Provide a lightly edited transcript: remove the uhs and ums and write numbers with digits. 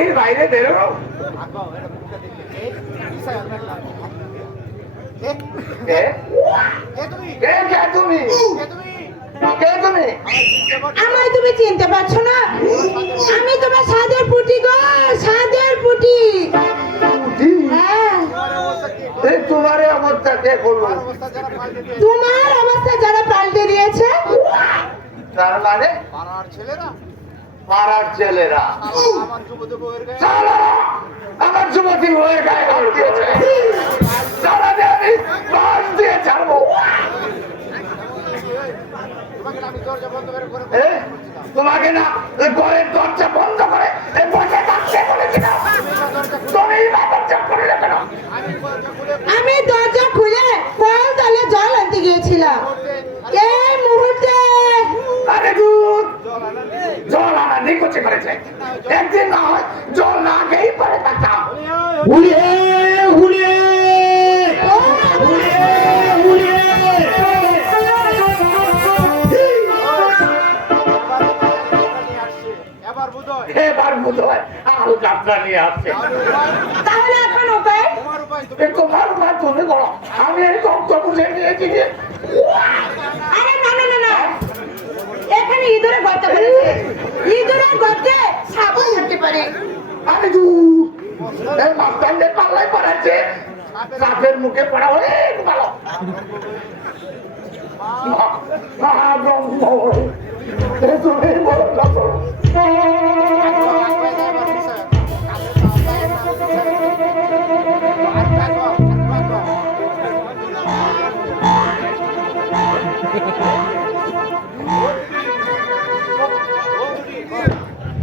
বাড়ির বাইরে বেরো। আমায় তুমি চিনতে পারছো না? আমি তোমার সাদের পুটি গো, সাদের পুটি। হ্যাঁ, তোমার অবস্থা কে করবো? তোমার অবস্থা যারা পাল্টে দিয়েছে। তার মানে পাড়ার ছেলেরা, পাড়ার ছেলেরা আমার যুবতী বউয়ের গায়ে আমার যুবতী বউয়ের গায়ে হাত দিয়েছে। চালাতে আমি বাস দিয়ে ছাড়বো। তোমাকে আমি দরজা বন্ধ করে তোমাকে না ঘরের দরজা বন্ধ করে বসে থাকতে বলেছিলাম। তুমি দরজা খুললে কেন? আমি দরজা খুলে কল তলে জল আনতে গিয়েছিলাম এই মুহূর্তে। আরে দুধ জল আনা নিকুচি করেছে। একদিন না হয় জল না খেয়েই পরে থাকতাম। হুলিয়ে হুলিয়ে হুলিয়ে হুলিয়ে এবার বোধ হয় আলু যাত্রা নিয়ে আসছে। তাহলে এখন উপায়? তোমার উপায় তুমি করো, আমি এই রক্ত বুঝে নিয়েছি যে। আরে না না না না, এখানে ইঁদুরে গর্ত করেছে। ইঁদুরের গর্তে সাবল থাকতে পারে। আরে দু এই মাস্টারদের পাল্লাই পড়াচ্ছে। সাপের মুখে পড়া অনেক ভালো। মহাব্রহ্ম তুমি বলো আর